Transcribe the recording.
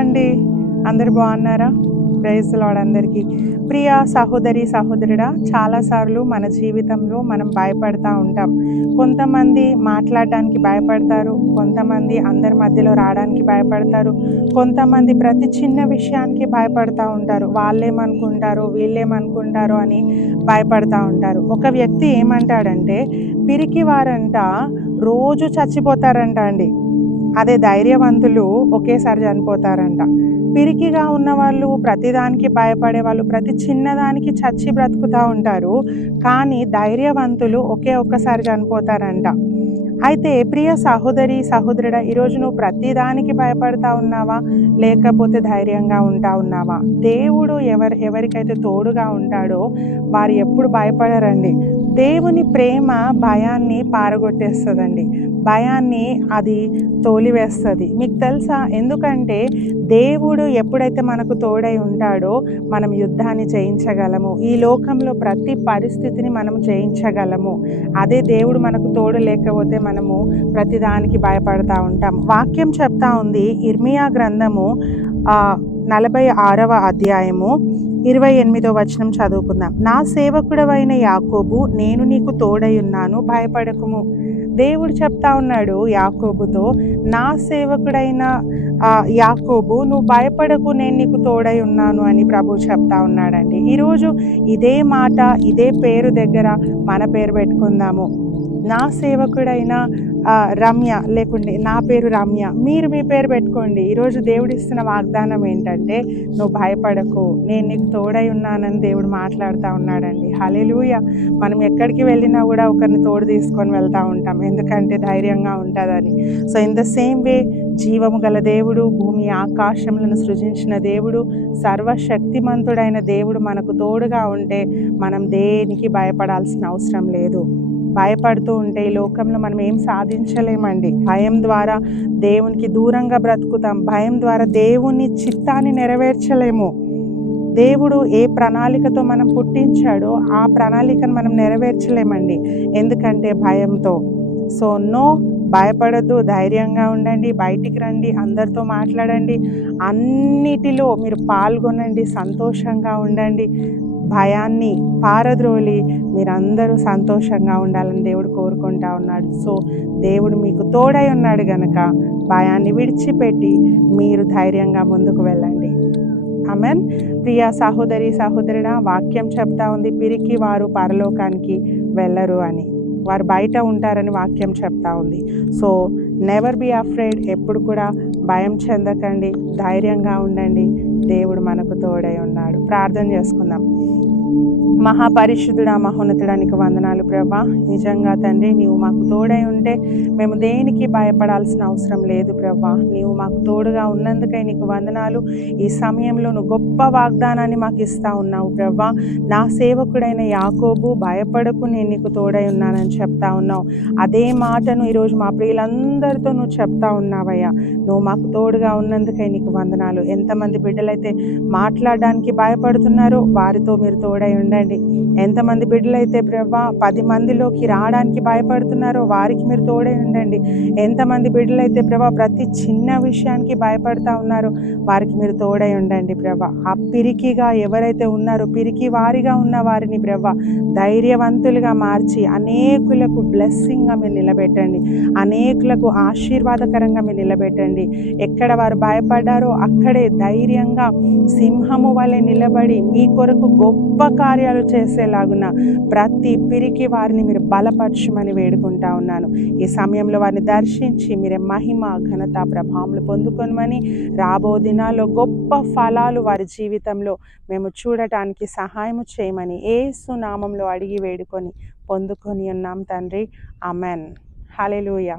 అండి. అందరూ బాగున్నారా? ప్రైజ్ లార్డ్ అందరికీ. ప్రియ సహోదరి, సహోదరుడా, చాలాసార్లు మన జీవితంలో మనం భయపడతా ఉంటాం. కొంతమంది మాట్లాడడానికి భయపడతారు. కొంతమంది అందరి మధ్యలో రావడానికి భయపడతారు. కొంతమంది ప్రతి చిన్న విషయానికి భయపడతా ఉంటారు. వాళ్ళేమనుకుంటారో, వీళ్ళేమనుకుంటారో అని భయపడతా ఉంటారు. ఒక వ్యక్తి ఏమంటాడంటే, పిరికివారంట రోజు చచ్చిపోతారంట అండి. అదే ధైర్యవంతులు ఒకేసారి చనిపోతారంట. పిరికిగా ఉన్నవాళ్ళు, ప్రతిదానికి భయపడేవాళ్ళు, ప్రతి చిన్నదానికి చచ్చి బ్రతుకుతా ఉంటారు. కానీ ధైర్యవంతులు ఒకే ఒక్కసారి చనిపోతారంట. అయితే ప్రియ సహోదరి, సహోదరుడా, ఈరోజు నువ్వు ప్రతిదానికి భయపడతా ఉన్నావా? లేకపోతే ధైర్యంగా ఉంటా ఉన్నావా? దేవుడు ఎవరికైతే తోడుగా ఉంటాడో వారు ఎప్పుడు భయపడరండి. దేవుని ప్రేమ భయాన్ని పారగొట్టేస్తుందండి. భయాన్ని అది తోలివేస్తుంది. మీకు తెలుసా? ఎందుకంటే దేవుడు ఎప్పుడైతే మనకు తోడై ఉంటాడో మనం యుద్ధాన్ని జయించగలము. ఈ లోకంలో ప్రతి పరిస్థితిని మనం జయించగలము. అదే దేవుడు మనకు తోడు లేకపోతే మనము ప్రతిదానికి భయపడతా ఉంటాం. వాక్యం చెప్తా ఉంది, ఇర్మియా గ్రంథము 46వ అధ్యాయము 28వ వచనం చదువుకుందాం. నా సేవకుడవైన యాకోబు, నేను నీకు తోడై ఉన్నాను, భయపడకుము. దేవుడు చెప్తా ఉన్నాడు యాకోబుతో, నా సేవకుడైన యాకోబు, నువ్వు భయపడకు, నేను నీకు తోడై ఉన్నాను అని ప్రభు చెప్తా ఉన్నాడండి. ఈరోజు ఇదే మాట, ఇదే పేరు దగ్గర మన పేరు పెట్టుకుందాము. నా సేవకుడైన రమ్య, లేకుంటే నా పేరు రమ్య, మీరు మీ పేరు పెట్టుకోండి. ఈరోజు దేవుడు ఇస్తున్న వాగ్దానం ఏంటంటే, నువ్వు భయపడకు, నేను నీకు తోడై ఉన్నానని దేవుడు మాట్లాడుతూ ఉన్నాడండి. హల్లెలూయా. మనం ఎక్కడికి వెళ్ళినా కూడా ఒకరిని తోడు తీసుకొని వెళ్తూ ఉంటాం, ఎందుకంటే ధైర్యంగా ఉంటుందని. So in the same way, జీవము గల దేవుడు, భూమి ఆకాశములను సృజించిన దేవుడు, సర్వశక్తిమంతుడైన దేవుడు మనకు తోడుగా ఉంటే మనం దేనికి భయపడాల్సిన అవసరం లేదు. భయపడుతూ ఉంటే ఈ లోకంలో మనం ఏం సాధించలేమండి. భయం ద్వారా దేవునికి దూరంగా బ్రతుకుతాం. భయం ద్వారా దేవుని చిత్తాన్ని నెరవేర్చలేము. దేవుడు ఏ ప్రణాళికతో మనం పుట్టించాడో ఆ ప్రణాళికను మనం నెరవేర్చలేమండి, ఎందుకంటే భయంతో. సో నో, భయపడద్దు, ధైర్యంగా ఉండండి, బయటికి రండి, అందరితో మాట్లాడండి, అన్నిటిలో మీరు పాల్గొనండి, సంతోషంగా ఉండండి. భయాన్ని పారద్రోలి మీరందరూ సంతోషంగా ఉండాలని దేవుడు కోరుకుంటా ఉన్నాడు. సో దేవుడు మీకు తోడై ఉన్నాడు గనక భయాన్ని విడిచిపెట్టి మీరు ధైర్యంగా ముందుకు వెళ్ళండి. ఆమేన్. ప్రియ సహోదరి, సహోదరుడా, వాక్యం చెప్తా ఉంది, పిరికి వారు పరలోకానికి వెళ్ళరు అని. వారు బయట ఉంటారని వాక్యం చెప్తా ఉంది. So never be afraid. ఎప్పుడు కూడా భయం చెందకండి, ధైర్యంగా ఉండండి. దేవుడు మనకు తోడై ఉన్నాడు. ప్రార్థన చేసుకుందాం. మహాపరిశుద్ధుడా, మహోన్నతుడా, నీకు వందనాలు ప్రభా. నిజంగా తండ్రి, నీవు మాకు తోడై ఉంటే మేము దేనికి భయపడాల్సిన అవసరం లేదు ప్రభా. నీవు మాకు తోడుగా ఉన్నందుకై నీకు వందనాలు. ఈ సమయంలో నువ్వు గొప్ప వాగ్దానాన్ని మాకు ఇస్తా ఉన్నావు ప్రభా. నా సేవకుడైన యాకోబు, భయపడకు, నేను నీకు తోడై ఉన్నానని చెప్తా ఉన్నావు. అదే మాటను ఈరోజు మా ప్రియులందరితో నువ్వు చెప్తా ఉన్నావయ్యా. నువ్వు మాకు తోడుగా ఉన్నందుకై నీకు వందనాలు. ఎంతమంది బిడ్డలైతే మాట్లాడడానికి భయపడుతున్నారో వారితో మీరు తోడై ఉండండి. ఎంతమంది బిడ్డలైతే ప్రభా 10 మందిలోకి రావడానికి భయపడుతున్నారో వారికి మీరు తోడై ఉండండి. ఎంతమంది బిడ్డలైతే ప్రభా ప్రతి చిన్న విషయానికి భయపడతా ఉన్నారో వారికి మీరు తోడై ఉండండి ప్రభా. ఆ పిరికిగా ఎవరైతే ఉన్నారో, పిరికి వారిగా ఉన్న వారిని ప్రభా ధైర్యవంతులుగా మార్చి అనేకులకు బ్లెస్సింగ్గా మీరు నిలబెట్టండి, అనేకులకు ఆశీర్వాదకరంగా మీరు నిలబెట్టండి. ఎక్కడ వారు భయపడ్డారో అక్కడే ధైర్యంగా సింహము వలె నిలబడి మీ కొరకు గొప్ప కార్యాలు చేసేలాగున ప్రతి పిరికి వారిని మీరు బలపరచమని వేడుకుంటా ఉన్నాను. ఈ సమయంలో వారిని దర్శించి మీరే మహిమ, ఘనత, ప్రభావములు పొందుకొనమని, రాబో దినాల్లో గొప్ప ఫలాలు వారి జీవితంలో మేము చూడటానికి సహాయం చేయమని యేసు నామంలో అడిగి వేడుకొని పొందుకొని ఉన్నాం తండ్రి. ఆమెన్. హల్లెలూయా.